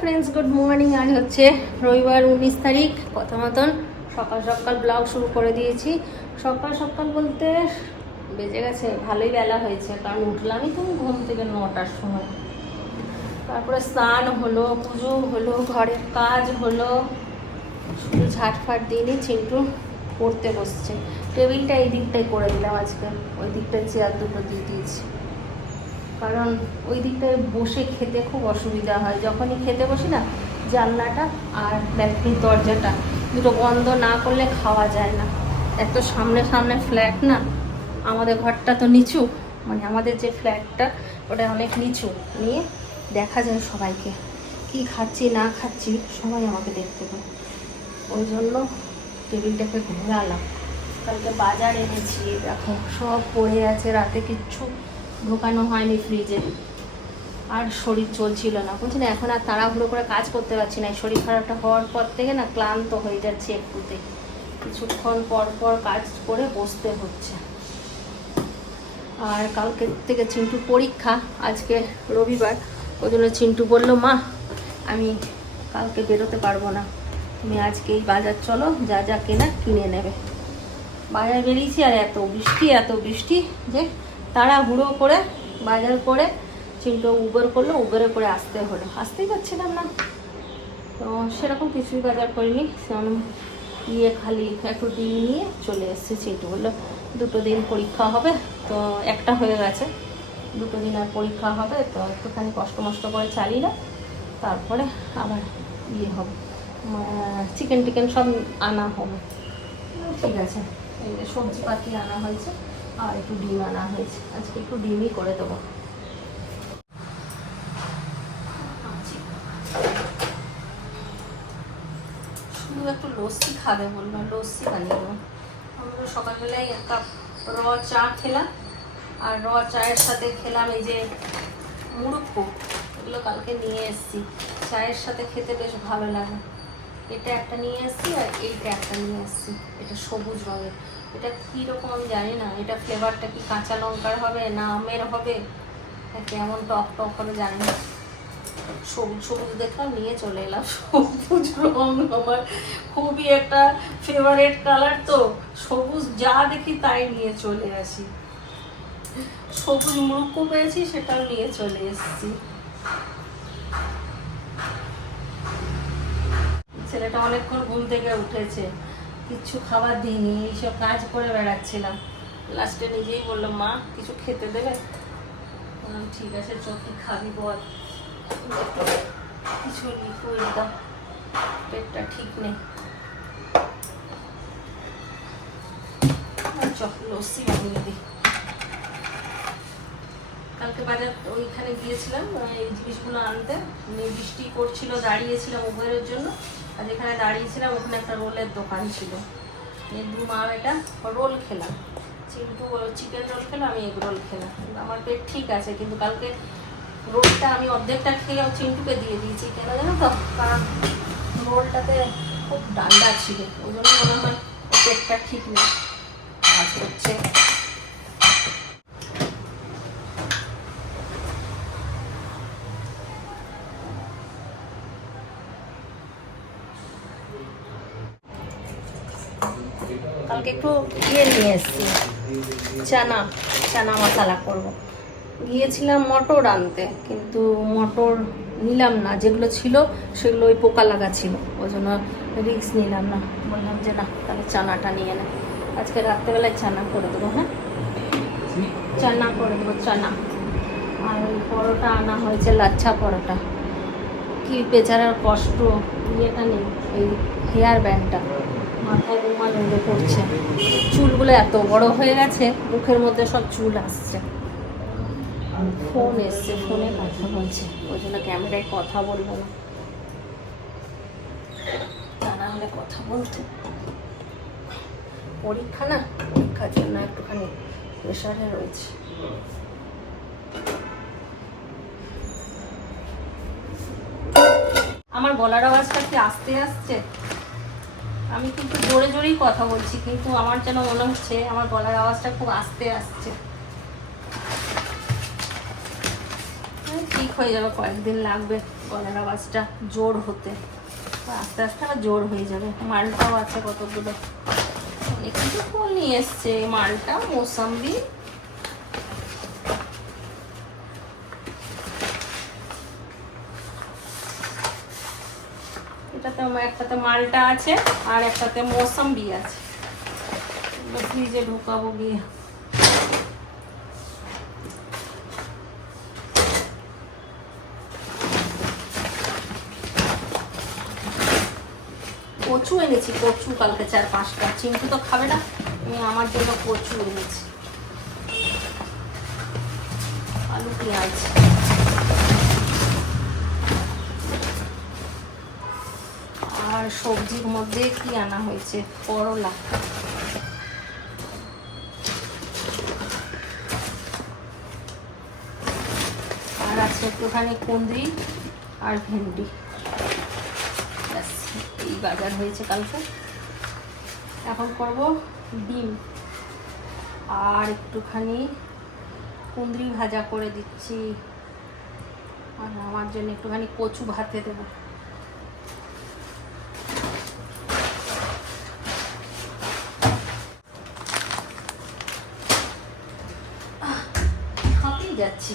Friends good morning আজ হচ্ছে রবিবার উনিশ তারিখ। কথা মতন সকাল সকাল ব্লগ শুরু করে দিয়েছি। সকাল সকাল বলতে বেজে গেছে, ভালোই বেলা হয়েছে। কারণ উঠলামই তো ঘুম থেকে নটার সময়। তারপরে স্নান হলো, পুজো হলো, ঘরের কাজ হলো। শুধু ঝাটফাট দিনই চিন্টু পড়তে বসছে। টেবিলটা এই দিকটাই করে দিলাম আজকে। ওই দিকটায় চেয়ার দুটো দিয়ে দিয়েছি। কারণ ওই দিকটায় বসে খেতে খুব অসুবিধা হয়। যখনই খেতে বসি না, জানলাটা আর ব্যালকনির দরজাটা দুটো বন্ধ না করলে খাওয়া যায় না। এত সামনে সামনে ফ্ল্যাট না, আমাদের ঘরটা তো নিচু মানে আমাদের যে ফ্ল্যাটটা, ওটা অনেক নিচু। নিয়ে দেখা যায় সবাইকে, কি খাচ্ছি, না খাচ্ছি, সবাই আমাকে দেখতে পায়। ওই জন্য টেবিলটাকে ঘোরালাম। কালকে বাজার এনেছি, দেখো সব পড়ে আছে, রাতে কিচ্ছু ঢোকানো হয়নি ফ্রিজে আর শরীর চলছিল না। বলছি না এখন আর তাড়াহুড়ো করে কাজ করতে পারছি না। শরীর খারাপটা হওয়ার পর থেকে না ক্লান্ত হয়ে যাচ্ছে একটুতে। কিছুক্ষণ পর পর কাজ করে বসতে হচ্ছে। আর কালকে থেকে চিন্টু পরীক্ষা, আজকে রবিবার। ওই জন্য চিন্টু বলল, মা, আমি কালকে বেরোতে পারব না। তুমি আজকেই বাজার চলো, যা যা কেনা কিনে নেবে। বাজার বেরিয়েছি আর এত বৃষ্টি এত বৃষ্টি যে তাড়াহুড়ো করে বাজার করে চিন্টু উবের করল উবেরে করে আসতে হলো। আসতেই পারছিলাম না। তো সেরকম কিছুই বাজার করিনি। ইয়ে খালি একটু ডিম নিয়ে চলে এসেছে। চিন্টু বলল, দুটো দিন পরীক্ষা হবে। তো একটা হয়ে গেছে। দুটো দিন আর পরীক্ষা হবে, তো একটুখানি কষ্ট মষ্ট করে চালিয়ে না তারপরে আবার ইয়ে হবে। চিকেন টিকেন সব আনা হবে। ঠিক আছে। সবজি পাতি আনা হয়েছে। আর একটু ডিম আনা হয়েছে। আজকে একটু ডিমই করে দেবো। শুধু একটু লস্যি খাবে বলল, লস্যি বানিয়ে দেবো। আমরা সকালবেলায় এক কাপ র চা খেলাম, আর র চায়ের সাথে খেলাম এই যে মুড়ুক্কু এগুলো কালকে নিয়ে এসেছি। চায়ের সাথে খেতে বেশ ভালো লাগে। এটা একটা নিয়ে এসেছি আর এইটা একটা নিয়ে এসেছি। এটা সবুজ রঙের। এটা কীরকম জানি না। এটা ফ্লেভারটা কি কাঁচা লঙ্কার হবে না আমের হবে? কেমন টক টক হবে জানি না। সবুজ সবুজ দেখলাম, নিয়ে চলে এলাম। সবুজ রঙ আমার খুবই একটা ফেভারেট কালার তো। সবুজ যা দেখি তাই নিয়ে চলে আসি। সবুজ মুরুক্কু পেয়েছি, সেটাও নিয়ে চলে এসেছি। ছেলেটা অনেকক্ষণ ঘুম থেকে উঠেছে। কিচ্ছু খাবার দিইনি এইসব কাজ করে বেড়াচ্ছিলাম। লাস্টে নিজেই বললাম মা কিছু খেতে দেবে? বললাম ঠিক আছে চোখে খাবি বল। কিছু লিকুইড দাও। পেটটা ঠিক নেই। চল লস্যি বানিয়ে দিই কালকে বাজার ওইখানে গিয়েছিলাম এই জিনিসগুলো আনতে। বৃষ্টি পড়ছিল, দাঁড়িয়েছিলাম উবেরের জন্য। আর যেখানে দাঁড়িয়েছিলাম, ওখানে একটা রোলের দোকান ছিল। দু মা এটা রোল খেলাম। চিন্টু চিকেন রোল খেলাম আমি এগ রোল খেলাম। আমার পেট ঠিক আছে, কিন্তু কালকে রোলটা আমি অর্ধেকটা খেয়ে চিন্টুকে দিয়ে দিয়েছি। কেন জানো তো? কারণ রোলটাতে খুব ডান্ডা ছিল। ওই জন্য মনে হয় পেটটা ঠিক নেই। কাজ করছে। কালকে একটু ইয়ে নিয়ে এসেছি। চানা চানা মশলা করব। গিয়েছিলাম মটর আনতে, কিন্তু মটর নিলাম না। যেগুলো ছিল, সেগুলো ওই পোকা লাগা ছিল। ওই জন্য রিক্স নিলাম না। বললাম যে না, তাহলে চানাটা নিয়ে নে। আজকে রাত্রেবেলায় চানা করে দেবো হ্যাঁ? চানা করে দেবো, চানা। আর ওই পরোটা আনা হয়েছে, লাচ্ছা পরোটা। কি বেচারার কষ্ট, ইয়েটা নেই, এই হেয়ার ব্যান্ডটা মাথায় রুমাল উড়ে পড়ছে। চুলগুলো এত বড় হয়ে গেছে, মুখের মধ্যে সব চুল আসছে। ফোন এসছে, ফোনে কথা বলছে ওই জন্য ক্যামেরায় কথা বলব না। তা না হলে কথা বলতো। পরীক্ষা না, পরীক্ষার জন্য একটুখানি প্রেশারে রয়েছে। আমার গলার আওয়াজটা কি আসতে আসছে? আমি কিন্তু জোরে জোরেই কথা বলছি, কিন্তু আমার যেন মনে হচ্ছে আমার গলার আওয়াজটা খুব আস্তে আসছে। এই ঠিক হয়ে যাবে, কয়েকদিন লাগবে গলার আওয়াজটা জোর হতে। আস্তে আস্তে আবার জোর হয়ে যাবে, মালটাও আছে কতগুলো। কিছু ফুল নিয়ে এসছে, মালটা, মৌসাম্বি এটাতে একটাতে মালটা আছে আর একটাতে মৌসাম্বি আছে। ফ্রিজে ঢোকাবো গিয়ে। কচু এনেছি, কচু কালকে চার পাঁচটা। চিন্টু তো খাবে না, আমি আমার জন্য কচু এনেছি। আলু পেঁয়াজ। আর সবজির মধ্যে কি আনা হয়েছে? করলা। আর আছে একটুখানি কুঁদরি আর ভেন্ডি। এই বাজার হয়েছে কালকে। এখন করব ডিম। আর একটুখানি কুঁদরি ভাজা করে দিচ্ছি। আর আমার জন্য একটুখানি কচু ভাতে দেবো। যাচ্ছি।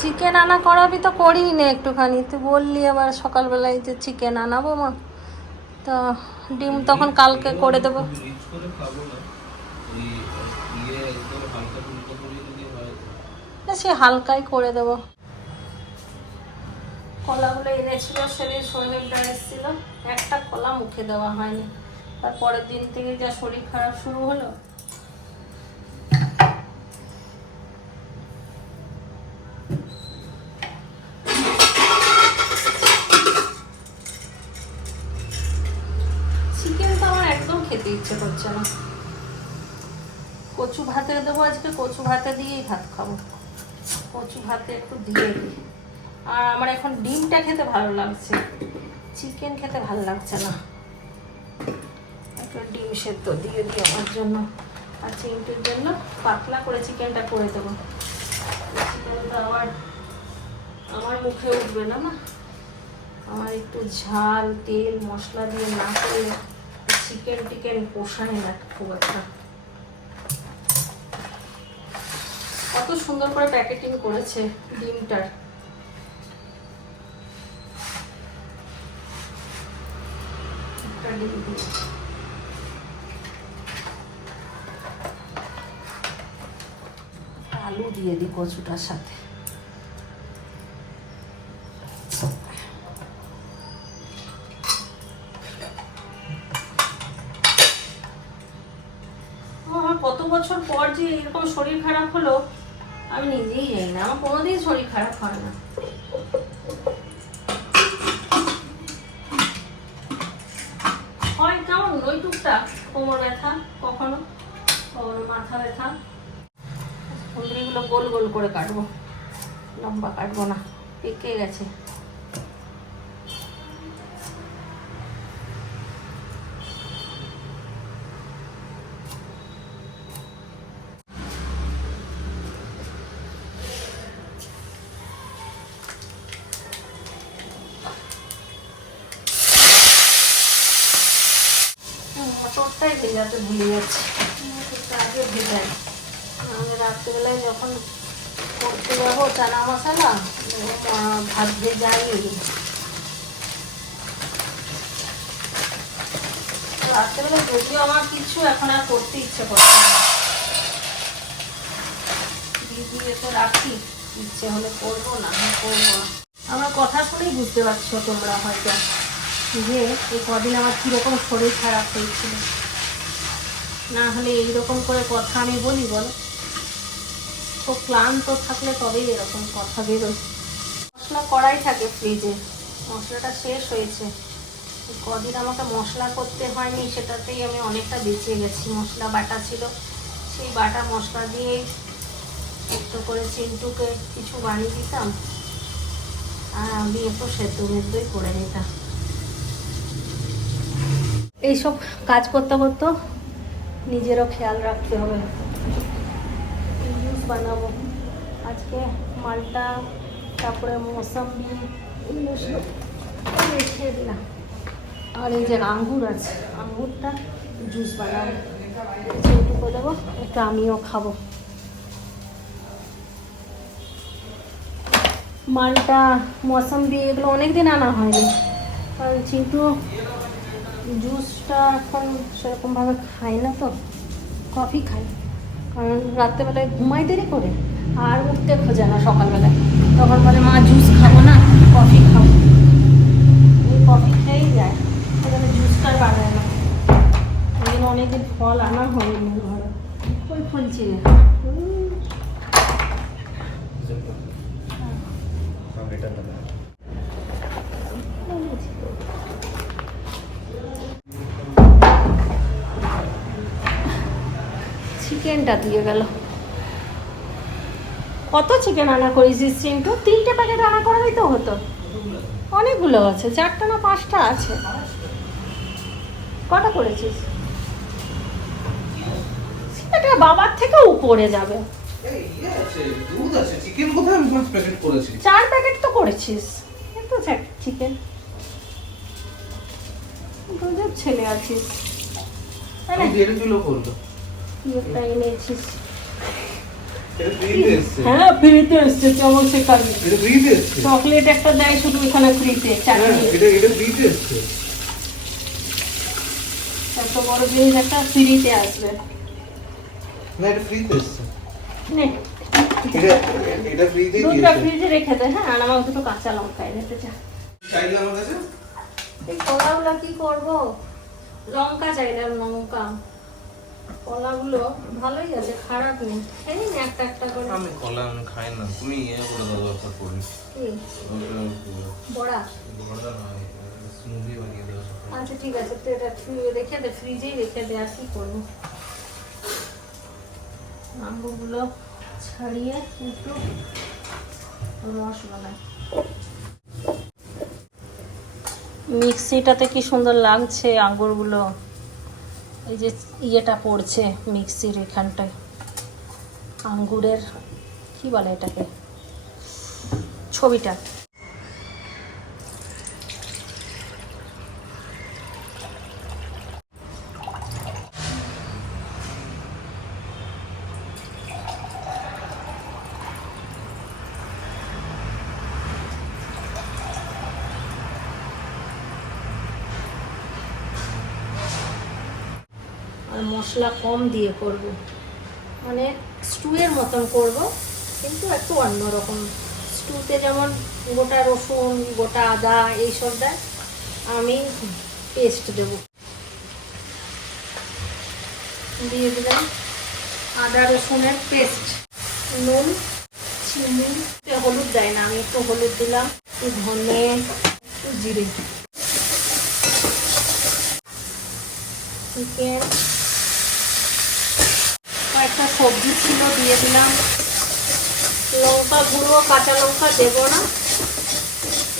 চিকেন আনা করাবি তো করিই না একটুখানি। তুই বললি আবার সকালবেলায় যে চিকেন আনাবো মা। তো ডিম তখন কালকে করে দেবো। করে ইয়ে করে সে হালকাই করে দেবো। কলাগুলো এনেছিল, সেদিন সোহেলটা এসেছিল। একটা কলা মুখে দেওয়া হয়নি। তার পরের দিন থেকে যা শরীর খারাপ শুরু হলো। তো আমার একদম খেতে ইচ্ছে করছে না। কচু ভাতে দেবো আজকে, কচু ভাতে দিয়েই ভাত খাব। কচু ভাতে একটু দিয়ে দিই। আর আমার এখন ডিমটা খেতে ভালো লাগছে। চিকেন খেতে ভালো লাগছে না। একটু ডিম সেদ্ধ দিয়ে দিই আমার জন্য। আর চিংটির জন্য পাতলা করে চিকেনটা করে দেবো। চিকেনটা আবার আমার মুখে উঠবে না না? আমার একটু ঝাল, তেল, মশলা দিয়ে না করে চিকেন টিকেন পোষায় না খুব একটা। কত সুন্দর করে প্যাকেটিং করেছে ডিমটার একটা ডিম দিয়ে। আলু দিয়ে দিই কচুটার সাথে। আমার কত বছর পর যে এরকম শরীর খারাপ হলো, আমি নিজেই জানি না। আমার কোনোদিন শরীর খারাপ হয় না হয় কেমন ওই টুকটাক কোমর ব্যথা, কখনো? কখনো মাথা ব্যথা। কুঁদরিগুলো গোল গোল করে কাটবো। লম্বা কাটবো না, পেকে গেছে। ভেজাতে ভুলে আগে আমি রাত্রিবেলায় যখন করতে যাব, চানা রাত্রেবেলা যদিও আমার কিছু এখন আর করতে ইচ্ছে তো রাখি, ইচ্ছে হলে করব, না করব না। আমার কথা শুনেই বুঝতে পারছ তোমরা হয়তো যে এই কদিন আমার কীরকম শরীর খারাপ হয়েছিল। না হলে এইরকম করে কথা আমি বলি, বলো। খুব ক্লান্ত থাকলে তবেই এরকম কথা বেরোয়। মশলা করাই থাকে ফ্রিজে মশলাটা শেষ হয়েছে। কদিন আমাকে মশলা করতে হয়নি, সেটাতেই আমি অনেকটা বেঁচে গেছি। মশলা বাটা ছিল, সেই বাটা মশলা দিয়েই একটু করে চিন্টুকে কিছু বানিয়ে দিতাম। আর আমি একটু সেদ্ধ মেদ্ধই করে নিতাম। এইসব কাজ করতে করতে নিজেরও খেয়াল রাখতে হবে। জুস বানাবো। আজকে মালটা, তারপরে মৌসাম্বি, এগুলো দিলাম। আর এই যে আঙ্গুর আছে, আঙ্গুরটা জুস বানাবো। সেইটুকু দেবো, একটু আমিও খাব। মালটা, মৌসাম্বি, এগুলো অনেক দিন আনা হয়নি। কারণ চিন্টু জুসটা এখন সেরকমভাবে খাই না তো কফি খাই। কারণ রাত্রেবেলায় ঘুমাই দেরি করে আর উঠতে খোঁজে না সকালবেলায়। তখন বলে মা জুস খাব না কফি খাব। ওই কফি খেয়েই যায় সেখানে জুসটা বানায় না। ওই অনেকদিন ফল আনা হয়নি ঘরে ওই ফুলছি রে উম, চিকেনটা দিয়ে গেল। কত চিকেন আনা করেছিস চিন্টু? তিনটে প্যাকেট আনা করাই তো হতো। অনেকগুলো আছে চারটা না পাঁচটা আছে। কটা করেছিস? এটা বাবার থেকে উপরে যাবে? চার প্যাকেট তো করেছিস। এত চিকেন। গজব ছেলে আছিস। তাই না? এনেছিস। হ্যাঁ ফ্রিতে এসছে চমক শেখাবি এটা ফ্রিতে এসছে। চকলেট একটা দেয় শুধু এখানে ফ্রিতে হ্যাঁ, চাটনি এটা- এটা ফ্রিতে এসছে। এত বড় জিনিস একটা ফ্রিতে আসবে না, এটা ফ্রিতে এসছে। নে এটা- এটা দুধটা ফ্রিজে রেখে দে হ্যাঁ আর আমার দুটো কাঁচা লঙ্কা এনেতে চা চাইলে আমার কাছে? এই কলাগুলো কি করব লঙ্কা চাইলাম লঙ্কা কলাগুলো ভালোই আছে খারাপ নেই। একটা একটা করে। আমি কলা আমি খাই না তুমি করে দাও দরকার পড়লে কি? বড়া? স্মুদি বানিয়ে দাও আচ্ছা ঠিক আছে তুই এটা রেখে দে ফ্রিজেই রেখে দে আর কি করব। ছাড়িয়ে একটু রস বানাই। মিক্সিটাতে কি সুন্দর লাগছে আঙ্গুরগুলো? এই যে ইয়েটা পড়ছে মিক্সির এখানটায়। আঙ্গুরের কি বলে এটাকে? ছবিটা আর মশলা কম দিয়ে করব। মানে স্টুয়ের মতন করব, কিন্তু একটু অন্যরকম স্টুতে যেমন গোটা রসুন, গোটা আদা এইসব দেয় আমি পেস্ট দেব। দিয়ে দিলাম আদা রসুনের পেস্ট নুন, চিনি হলুদ দেয় না, আমি একটু হলুদ দিলাম, একটু ধনে, একটু জিরে। চিকেন কয়েকটা সবজি ছিল, দিয়ে দিলাম। লঙ্কা গুঁড়ো, কাঁচা লঙ্কা দেবো না।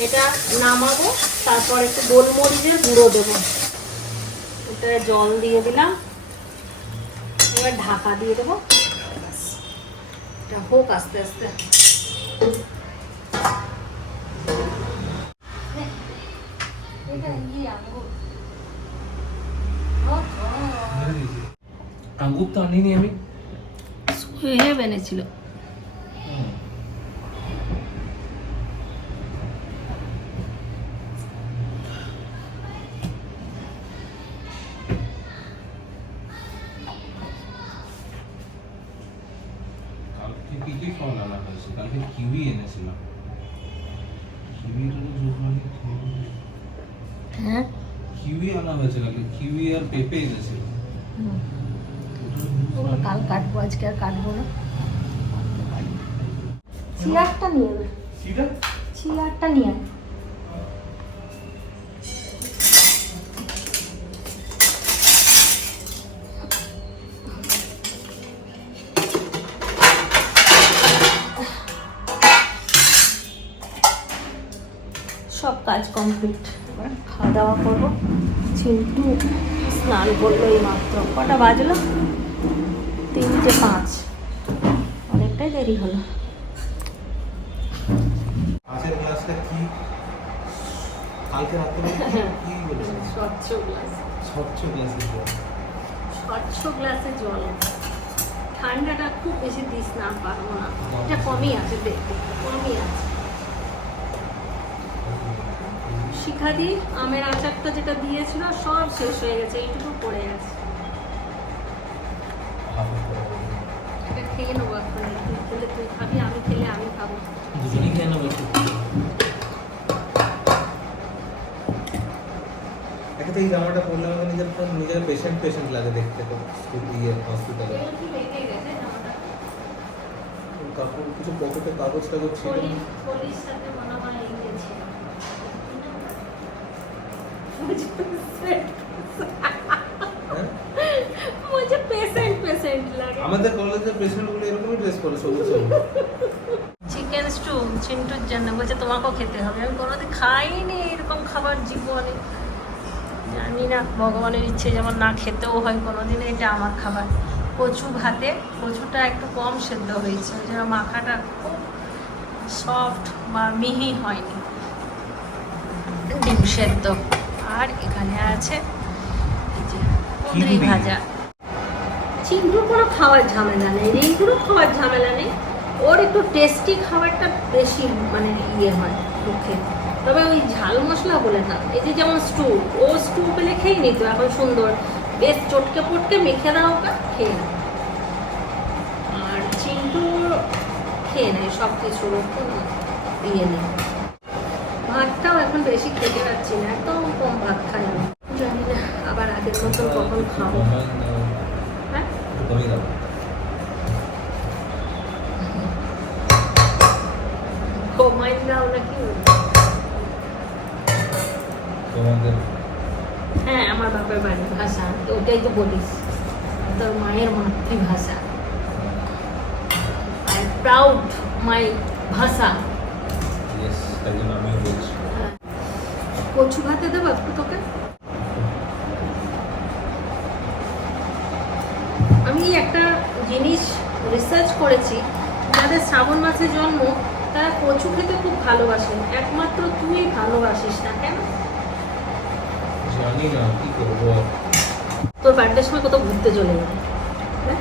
এটা নামাবো, তারপর একটু গোলমরিচের গুঁড়ো দেবো। এটা জল দিয়ে দিলাম। এবার ঢাকা দিয়ে দেবো। এটা হোক আস্তে আস্তে। আঙ্গুর তো আনিনি আমি। কালকে কি কি ফল আনা হয়েছে? কালকে কিউই এনেছিলাম হ্যাঁ? কিউই আনা হয়েছে কালকে। কিউই আর পেঁপে এনেছিল। হুম। ওগুলো কাল কাটবো আজকে আর কাটবো না। চেয়ারটা নিয়ে নে। কিটা নিয়ে সব কাজ কমপ্লিট। এবার খাওয়া দাওয়া করব। চিন্টু স্নান করল এই মাত্র কটা বাজলো? তিনটে পাঁচ। অনেকটাই দেরি হলো। পাঁচের ক্লাসটা কি? কালকে রাত্রে কি বলেছে? স্বচ্ছ গ্লাস স্বচ্ছ ক্লাসের জল। স্বচ্ছ গ্লাসে জল। ঠান্ডাটা খুব বেশি দিস না পারব না। এটা কমই আছে দেখতে কমই আছে। শিখাদি আমের আচারটা যেটা দিয়েছিল সব শেষ হয়ে গেছে এইটুকু পড়ে গেছে এখন তুই খাবি আমি খেলে আমি খাব। দুজনেই খেয়ে নেব একটু তো এই জামাটা পরলে আমাকে নিজের পুরো নিজের পেশেন্ট পেশেন্ট লাগে দেখতে তো ইয়ে হসপিটালে কাপড় কিছু পকেটে কাগজ টাগজ ছিল। পলি পলির সাথে মনে হয় আমাদের কলেজের পেশেন্টগুলো এরকমই ড্রেস করে সবুজ সবুজ। চিকেন স্টু চিন্টুর জন্য বলছে তোমাকেও খেতে হবে। আমি কোনোদিন খাইনি এরকম খাবার জীবনে। জানি না ভগবানের ইচ্ছে যেমন না খেতেও হয় কোনোদিন এটা আমার খাবার। কচু ভাতে কচুটা একটু কম সেদ্ধ হয়েছে ওই জন্য মাখাটা খুব সফট বা মিহি হয়নি। ডিম সেদ্ধ। আর এখানে আছে কুঁদরি? ভাজা। চিংড়ুর কোনো খাওয়ার ঝামেলা নেই রিঙ্কুরও খাওয়ার ঝামেলা নেই। ওর একটু টেস্টি খাবারটা বেশি মানে ইয়ে হয় মুখে। তবে ওই ঝাল মশলা বলে না, এই যে যেমন স্টু ও স্টু পেলে খেয়ে নিত, এখন সুন্দর। বেশ চটকে পটকে মেখে দাও ওকে, খেয়ে না আর চিন্টু খেয়ে নেয় সব কিছুর কোনো ইয়ে নেই। ভাতটাও এখন বেশি খেতে পারছি না, একদম কম ভাত খাই জানি না, আবার আগের মতন কখন খাব। নাকি তোমাদের হ্যাঁ আমার বাপের বাড়ির ভাষা ওটাই তো বলিস তোর মায়ের মাতৃভাষা আই প্রাউড মাই ভাষা। কচু ভাতে দেবো তোকে আমি একটা জিনিস রিসার্চ করেছি যাদের শ্রাবণ মাসে জন্ম তারা কচু খেতে খুব ভালোবাসেন একমাত্র তুই ভালোবাসিস না কেন? জানি না কি করব তোর বার্থডের সময় কোথাও ঘুরতে চলে যাবে হ্যাঁ?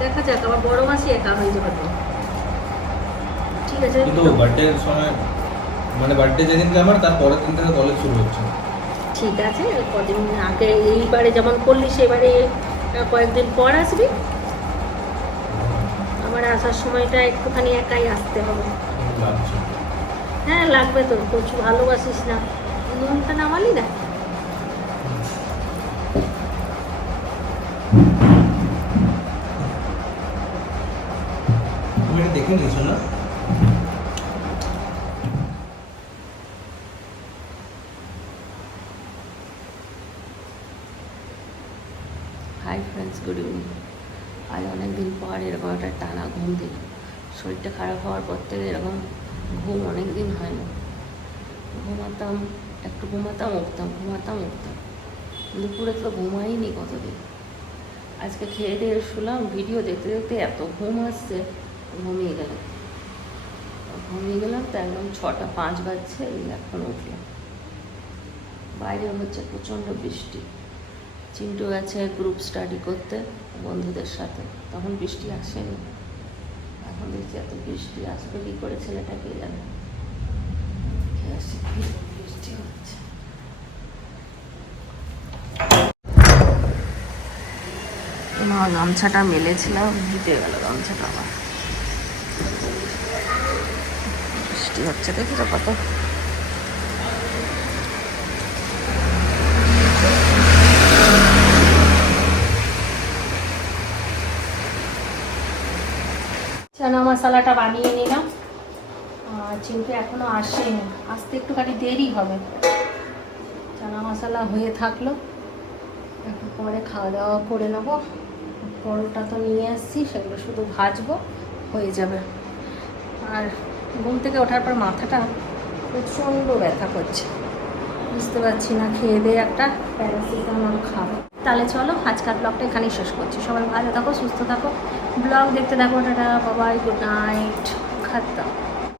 দেখা যাক আমার বড় মাসি একা হয়ে যাবে তো। ঠিক আছে। কিন্তু বার্থডে সময় মানে বার্থডে যেদিনকে আমার তার পরের দিন থেকে কলেজ শুরু হচ্ছে। ঠিক আছে কদিন আগে এইবারে যেমন করলি সেবারে কয়েকদিন পর আসবি। আমার আসার সময়টা একটুখানি একাই আসতে হবে। হ্যাঁ লাগবে তো প্রচুর ভালোবাসিস না। নুনটা নামালি না। দেখে নিয়েছো না হাই ফ্রেন্ডস গুড ইভিনিং আজ অনেক দিন পর এরকম একটা টানা ঘুম দিল শরীরটা খারাপ হওয়ার পর থেকে এরকম ঘুম অনেক দিন হয় না। ঘুমাতাম, একটু ঘুমাতাম, উঠতাম ঘুমাতাম, উঠতাম। দুপুরে তো ঘুমাইনি কতদিন। আজকে খেয়ে দিয়ে শুলাম, ভিডিও দেখতে দেখতে এত ঘুম আসছে, ঘুমিয়ে গেলাম। ঘুমিয়ে গেলাম তো একদম ছটা পাঁচ বাজছে, এই এখন উঠলাম। বাইরে হচ্ছে প্রচণ্ড বৃষ্টি। চিন্টু গেছে গ্রুপ স্টাডি করতে বন্ধুদের সাথে, তখন বৃষ্টি আসেনি। যে এত বৃষ্টি আসবে কি করে ছেলেটা কে জানে? বৃষ্টি হচ্ছে গামছাটা মেলেছিলাম ভিতে গেল গামছাটা আমার বৃষ্টি হচ্ছে দেখি তো কত চানা মশলাটা বানিয়ে নিলাম। আর চিন্টু এখনও আসেনি আসতে একটুখানি দেরি হবে। চানা মশলা হয়ে থাকল। একটু পরে খাওয়া দাওয়া করে নেব। পরোটা তো নিয়ে এসেছি সেগুলো শুধু ভাজবো, হয়ে যাবে। আর ঘুম থেকে ওঠার পর মাথাটা প্রচণ্ড ব্যথা করছে। বুঝতে পারছি না, খেয়ে দিয়ে একটা প্যারাসিটামল খাব। তাহলে চলো আজকাল ব্লগটা এখানেই শেষ করছি। সবাই ভালো থাকো, সুস্থ থাকো। ব্লগ দেখতে থাকো টাটা বাবাই গুড নাইট খাতাম